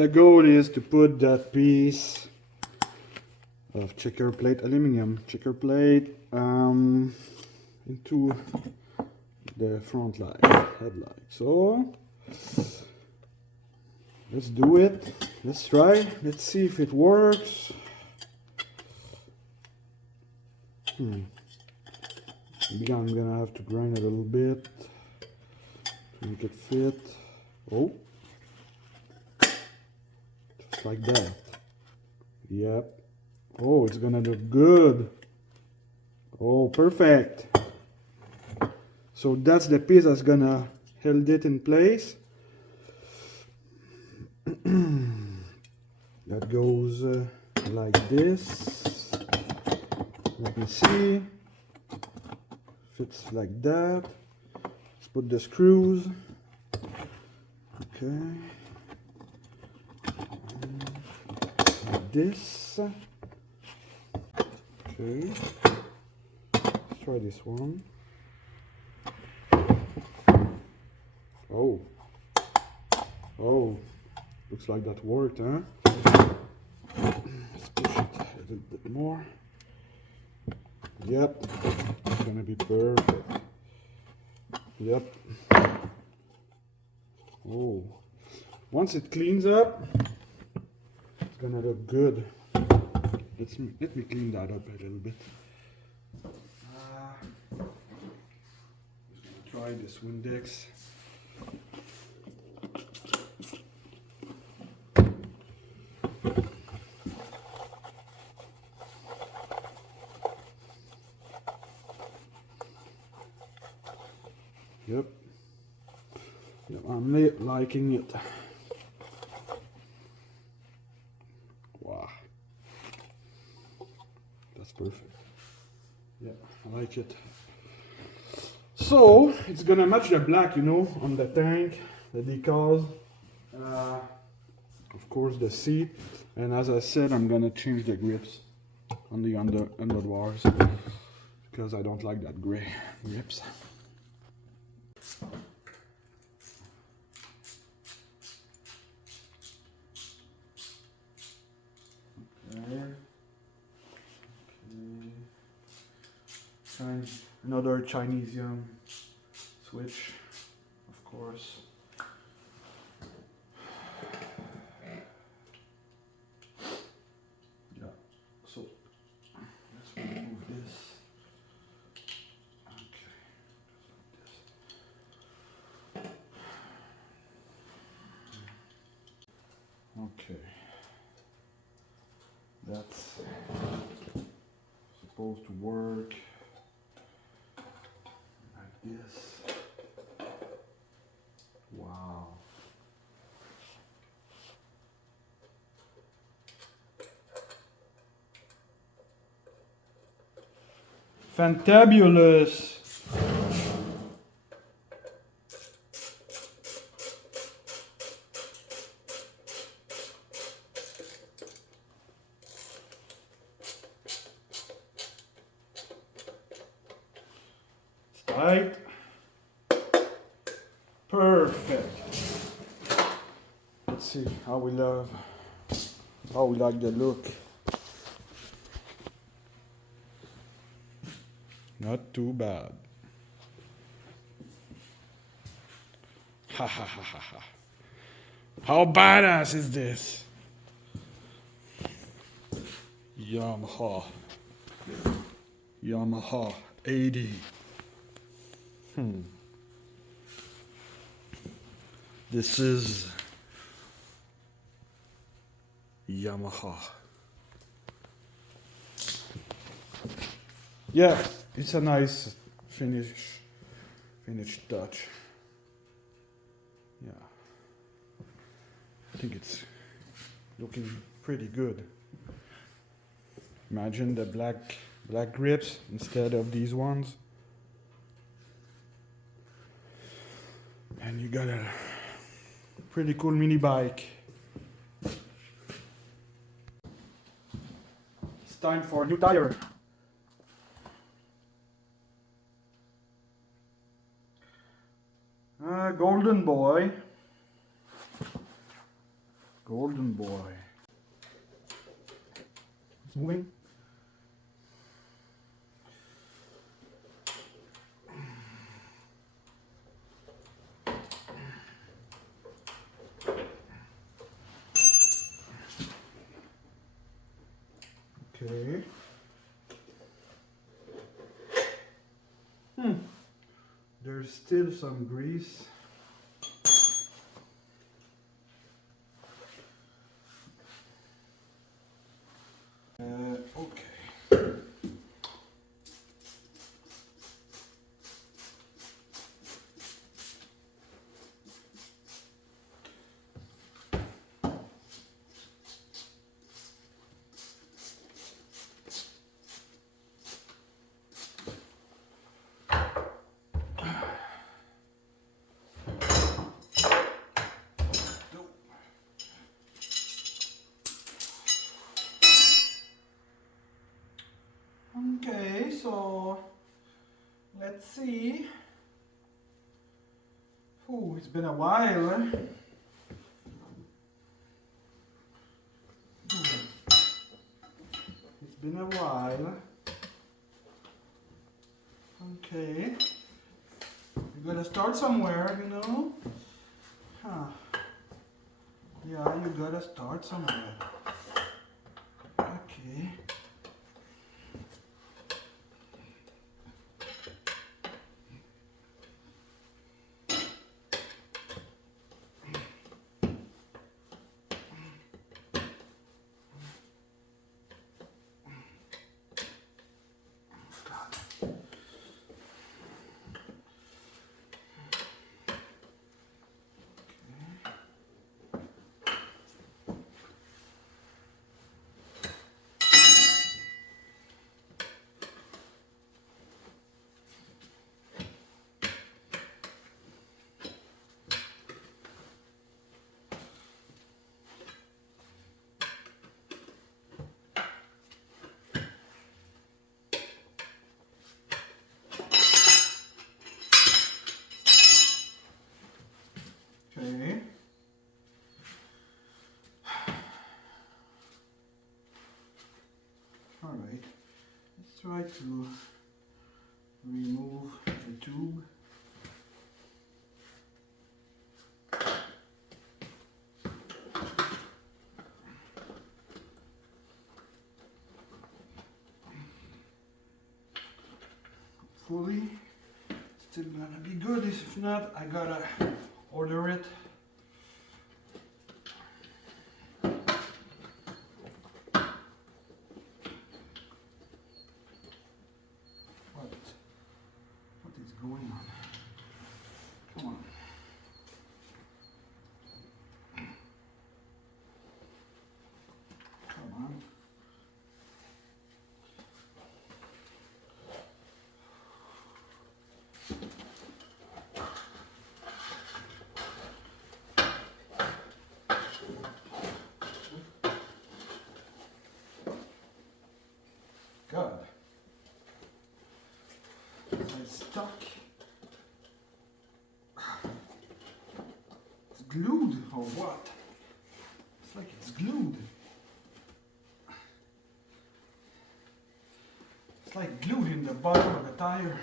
the goal is to put that piece of checker plate, aluminum checker plate, into the front light, headlight. So let's do it. Let's try. Let's see if it works. Maybe I'm gonna have to grind it a little bit to make it fit. Oh, just like that. Yep. Oh, it's gonna look good. Oh, perfect. So that's the piece that's gonna hold it in place. That goes like this. Let me see. Fits like that. Let's put the screws. Okay. Like this. Okay. Let's try this one. Oh. Oh. Looks like that worked, huh? Let's push it a little bit more. Yep. It's gonna be perfect. Yep. Oh. Once it cleans up, it's gonna look good. Let me clean that up a little bit. Just gonna try this Windex. Yep. Yep, I'm liking it. Wow. That's perfect. Yeah, I like it. So, it's gonna match the black, you know, on the tank, the decals, of course the seat, and as I said, I'm gonna change the grips on the underbars because I don't like that gray grips. Another Chinese switch, of course. Yeah, so let's remove this. Okay, just like this. Okay, that's supposed to work. This. Wow. Fantabulous. It's tight. Perfect. Let's see how we like the look. Not too bad. Ha ha ha ha ha. How badass is this? Yamaha 80. This is Yamaha. Yeah, it's a nice finish touch. Yeah, I think it's looking pretty good. Imagine the black grips instead of these ones, and you got a pretty cool mini bike. It's time for a new tire. Golden boy. boy. It's moving. Okay. There's still some grease. Okay. Okay, so let's see. Oh, it's been a while. It's been a while. Okay. You gotta start somewhere, you know? Huh. Yeah, you gotta start somewhere. Okay. Okay. All right. Let's try to remove the tube. Hopefully, still gonna be good. If not, I gotta order it. What is going on? Come on. Come on. God. It's stuck. It's glued or what? It's like it's glued. It's like glued in the bottom of the tire.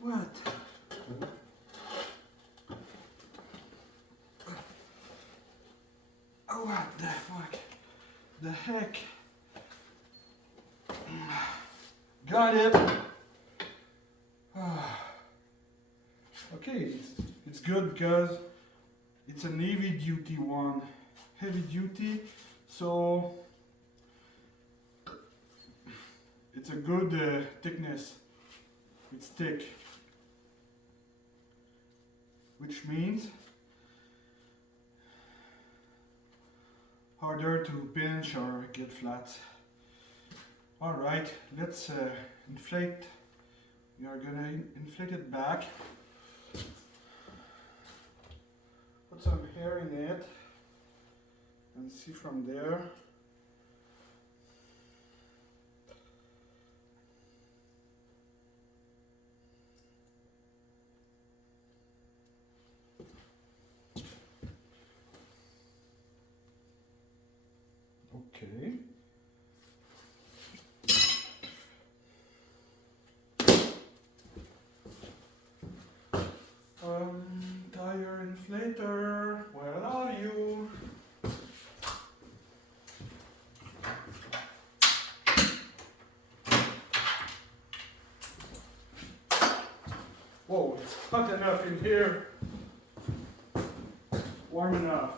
What? Oh, what the fuck? The heck? Got it. Okay, it's good because it's an heavy duty one. Heavy duty, so it's a good thickness. It's thick, which means harder to pinch or get flat. Alright, let's inflate. We are gonna inflate it back. Put some air in it and see from there. Inflator, where are you? Whoa, it's hot enough in here. Warm enough.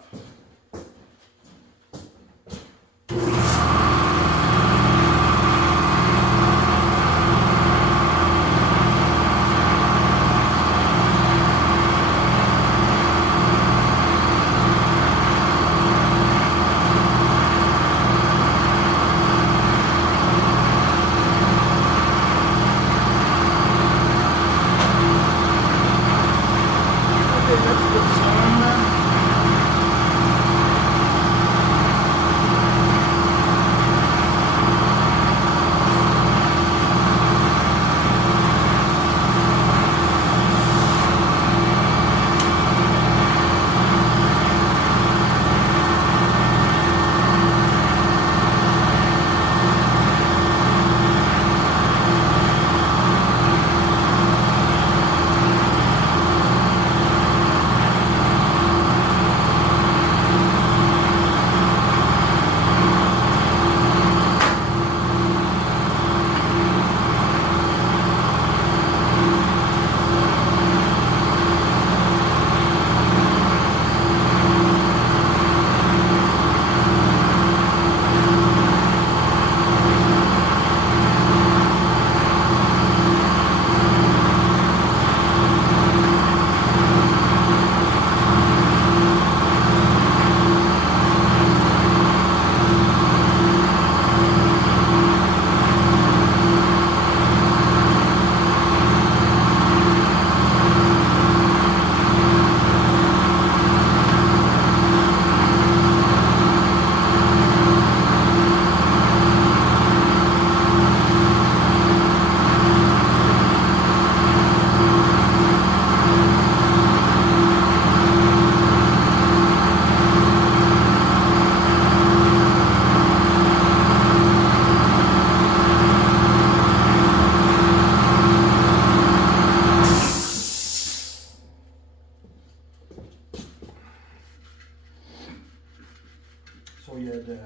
So yeah, the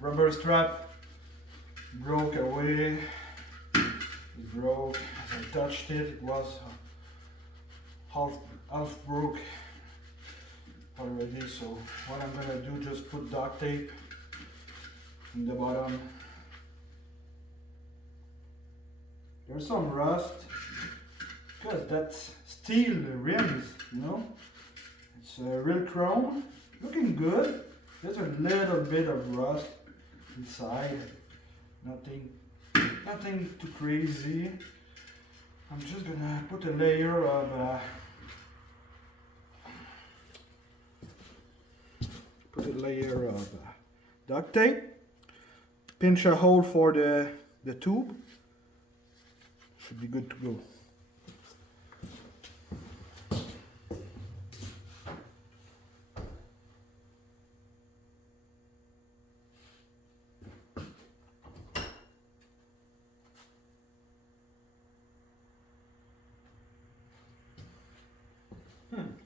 rubber strap broke away. It broke as I touched it. It was half broke already. So what I'm gonna do, just put duct tape in the bottom. There's some rust because that's steel rims, you know. It's real chrome, looking good. There's a little bit of rust inside. Nothing too crazy. I'm just gonna put a layer of duct tape. Pinch a hole for the tube. Should be good to go.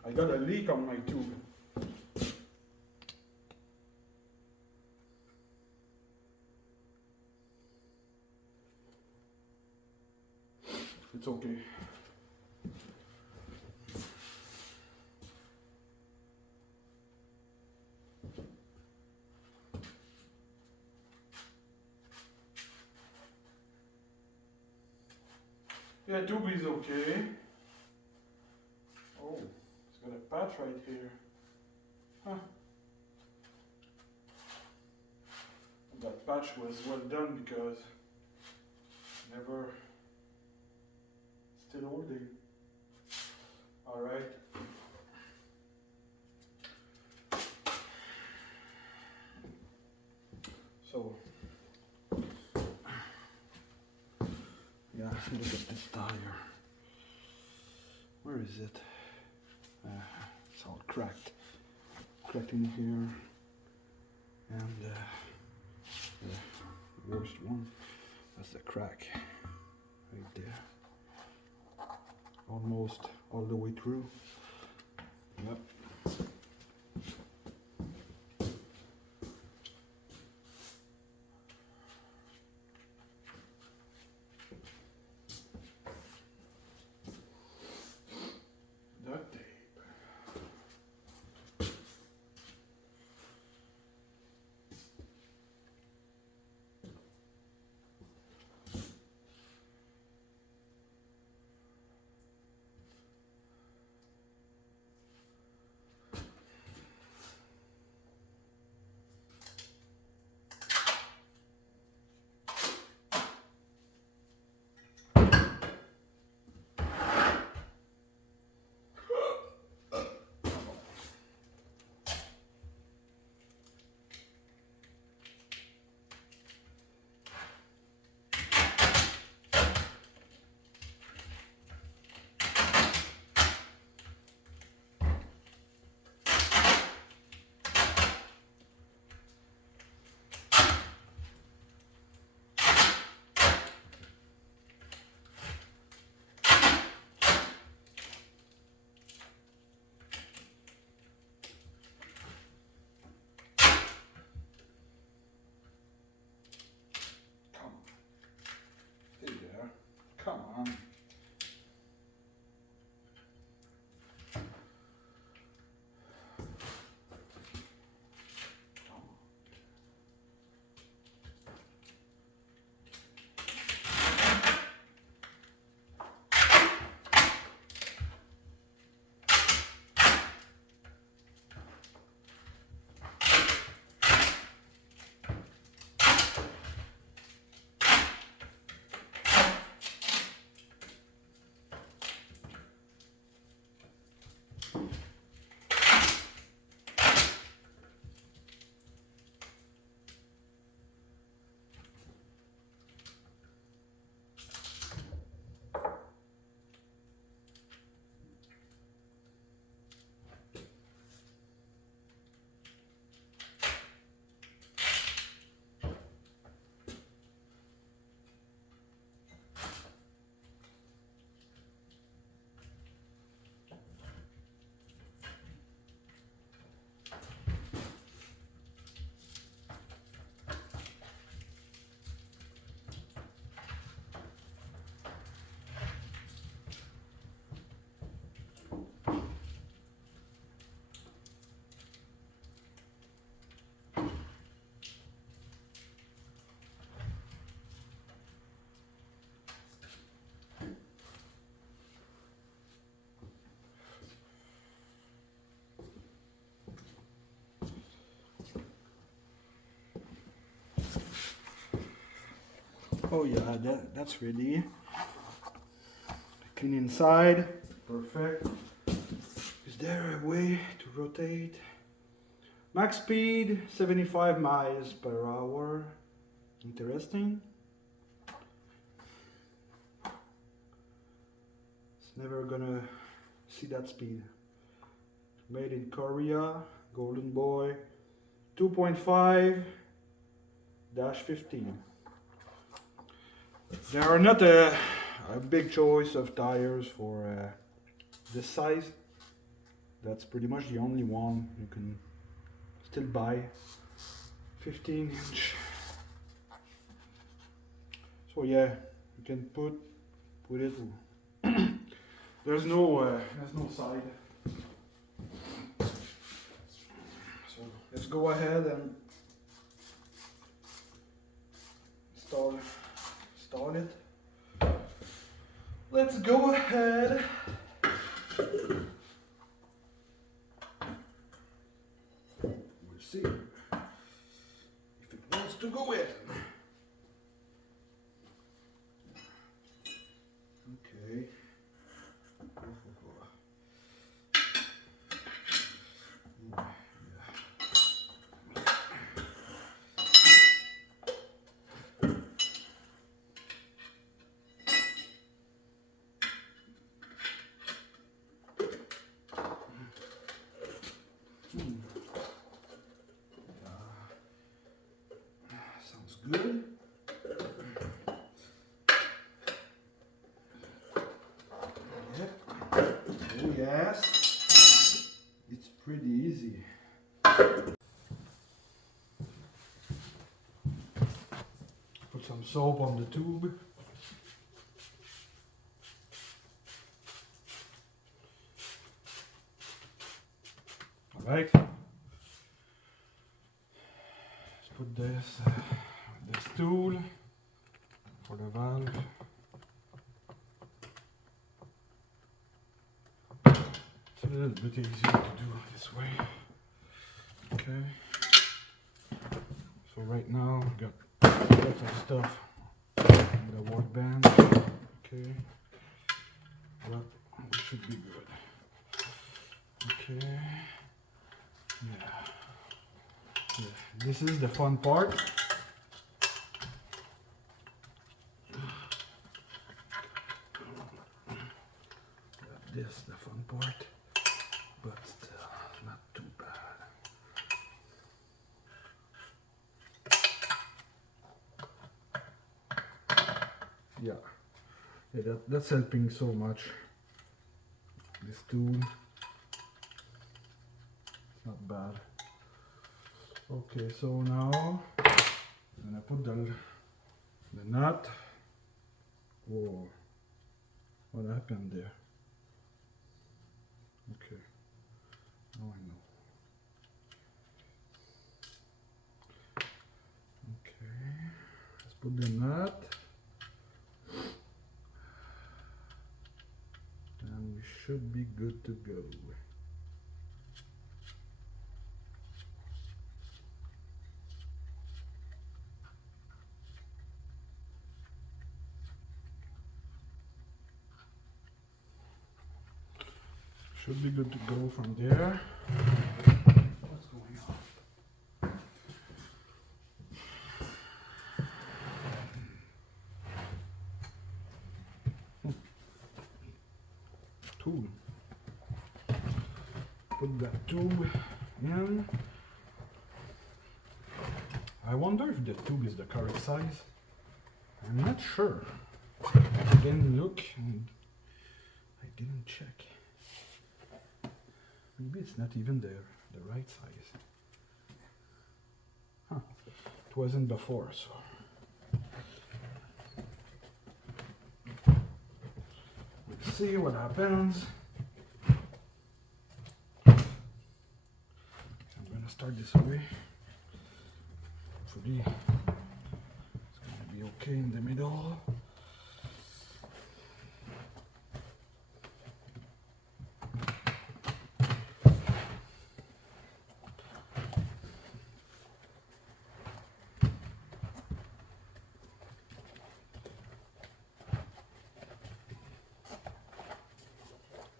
I got a leak on my tube. It's okay. Yeah, tube is okay. Oh, it's got a patch right here. Huh. That patch was well done because never still holding. All right. So, yeah, look at this tire. Where is it? It's all cracked. Cracked in here. And the worst one, that's the crack right there. Almost all the way through. Yep. Duct tape. Come on. Oh yeah, that's ready. Clean inside. Perfect. Is there a way to rotate? Max speed 75 miles per hour. Interesting. It's never gonna see that speed. Made in Korea. Golden Boy. 2.5-15. There are not a big choice of tires for this size. That's pretty much the only one you can still buy. 15-inch. So yeah, you can put it. There's no side. So let's go ahead and install it. Let's go ahead. We'll see if it wants to go in. Okay. Sounds good. Yep. Oh yes. pretty easy. Put some soap on the tube. Alright. Let's put this tool for the valve. It's a little bit easier to do this way. Okay. So right now we got lots of stuff on the workbench. Okay. But we should be good. Okay. Yeah. This is the fun part. This the fun part, but still not too bad. Yeah, that's helping so much. This tool, it's not bad. Okay, so now I'm gonna put the nut. Whoa, what happened there? Okay, now I know. Okay, let's put the nut. And we should be good to go. Should be good to go from there. What's going on? Tool. Put that tube in. I wonder if the tube is the correct size. I'm not sure. I didn't look and I didn't check. Maybe it's not even the right size. Huh. It wasn't before, so. We'll see what happens. I'm gonna start this way. Hopefully it's gonna be okay in the middle.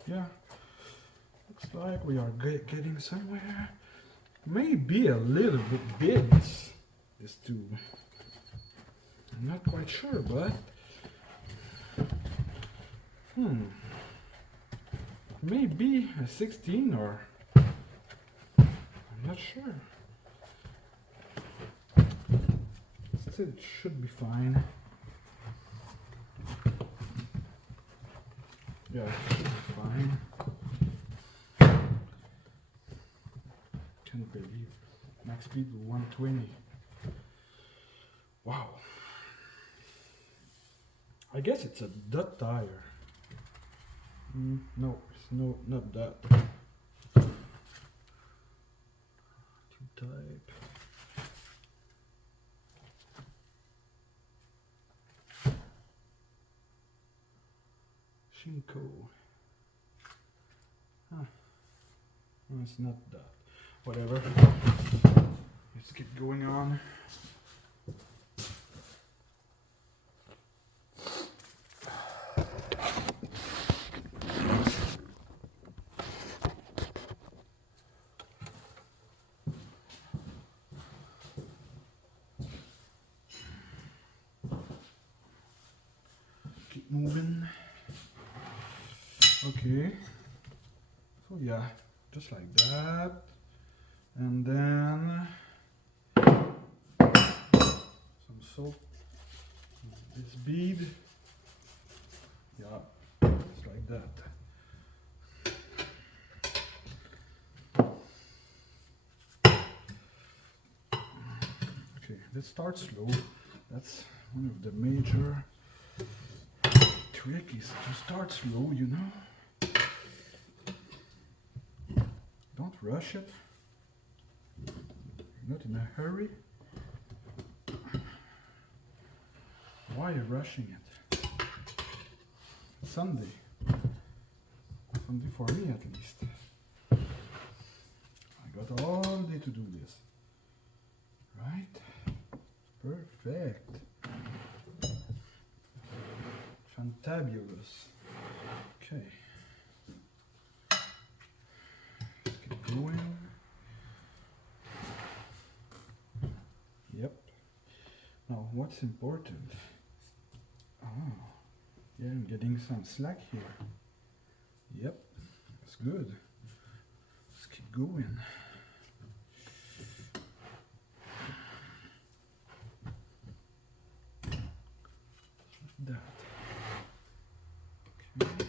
Yeah, looks like we are getting somewhere. Maybe a little bit big, this tube. I'm not quite sure, but maybe a 16 or I'm not sure. Still, it should be fine. Yeah, it should be fine. Can't believe max speed 120. Wow. I guess it's a dot tire. No, it's not that. Tube type. Shinko. Huh. No, it's not that. Whatever. Let's keep going on. Keep moving. Okay. So yeah, just like that. And then some soap. This bead. Yeah, just like that. let's start slow. That's one of the major trick is to start slow, you know. Don't rush it. You're not in a hurry. Why are you rushing it? It's Sunday. Sunday for me at least. I got all day to do this. Right? Perfect. Fantabulous. Okay. Let's keep going. Yep. Now what's important? Oh, yeah, I'm getting some slack here. Yep, that's good. Let's keep going. That. Okay.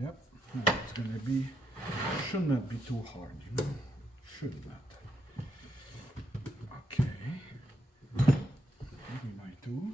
Yep. Now it's gonna be, should not be too hard, you know? Should not. Okay. Give me my tool.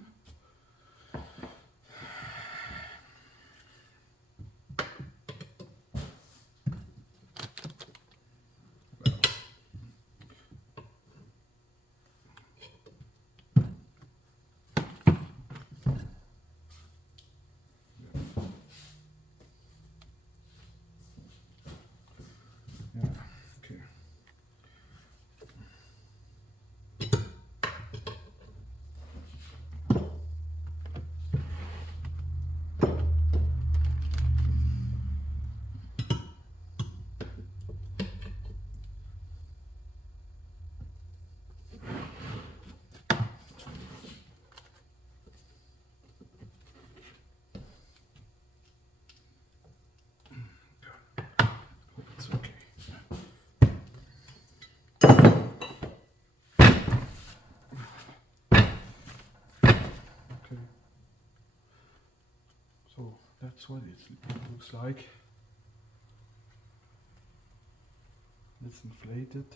It's okay. Okay. So that's what it looks like. Let's inflate it.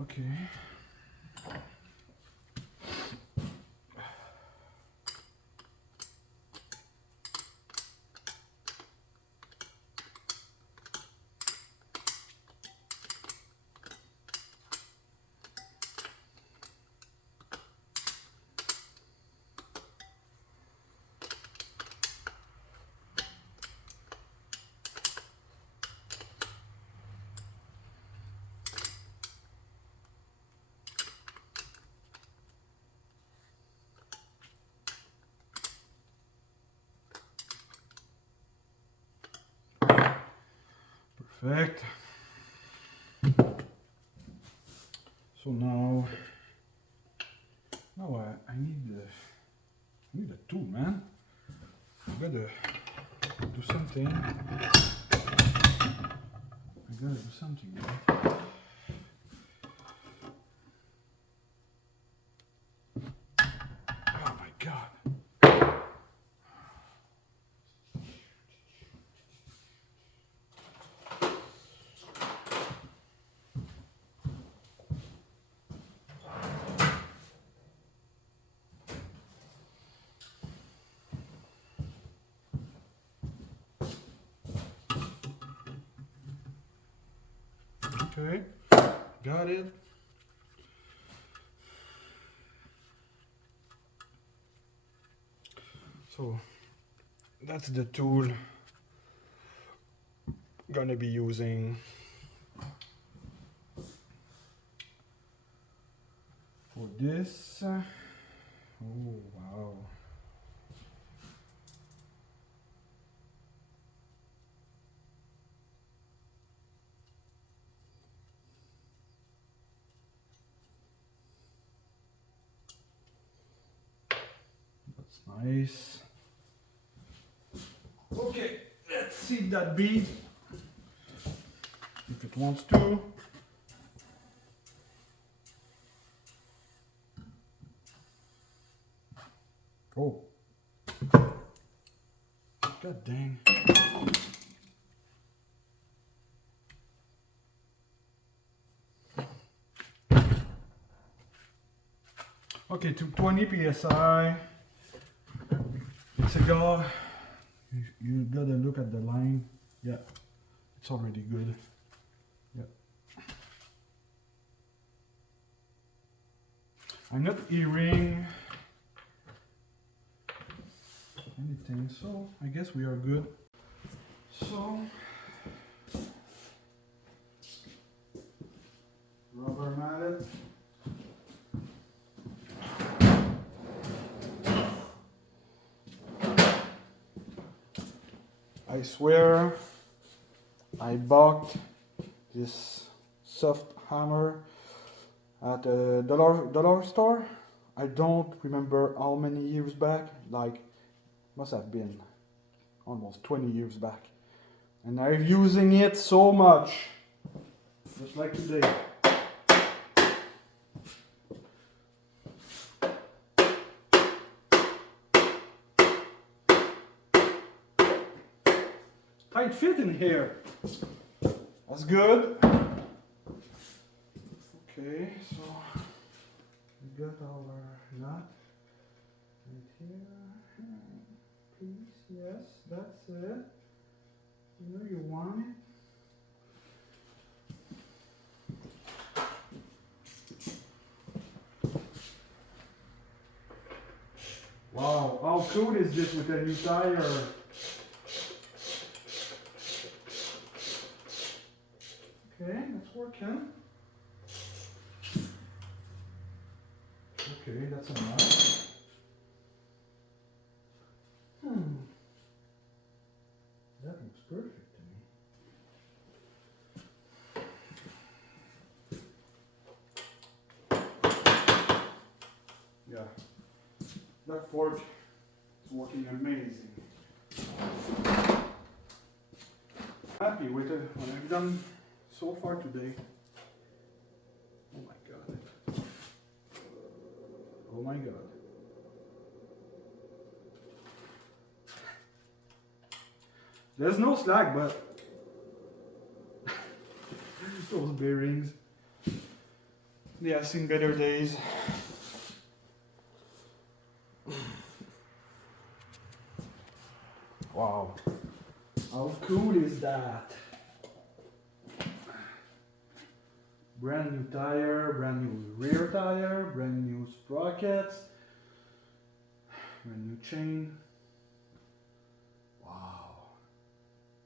Okay. Perfect. So now I need a tool, man. I gotta do something. Right? Oh my God. Okay, got it. So that's the tool gonna be using for this. Oh wow. That's nice. Okay, let's see that bead if it wants to. Oh, god dang. Okay, to 20 psi. It's a go. You gotta look at the line. Yeah, it's already good. Yeah. I'm not hearing anything, so I guess we are good. So, rubber mallet. I swear I bought this soft hammer at a dollar store. I don't remember how many years back, like must have been almost 20 years back. And I'm using it so much, just like today. Tight fit in here. That's good. Okay, so we got our nut right here. Piece, yes, that's it. Where you want it. Wow, how cool is this with a new tire? Okay, that's working. Okay, that's enough. That looks perfect to me. Yeah, that fork is working amazing. Happy with what I've done so far today. Oh my god. Oh my god. There's no slack, but those bearings. Yeah, I've seen better days. Wow. How cool is that? Brand new tire, brand new rear tire, brand new sprockets, brand new chain. Wow.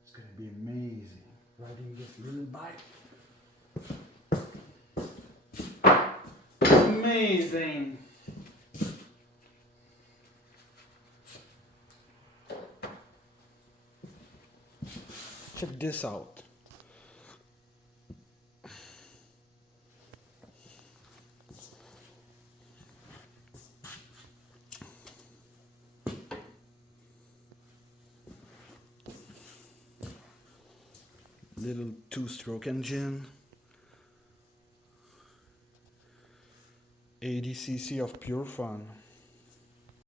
It's gonna be amazing riding this little bike. Amazing. Check this out. Little two-stroke engine. 80 cc of pure fun.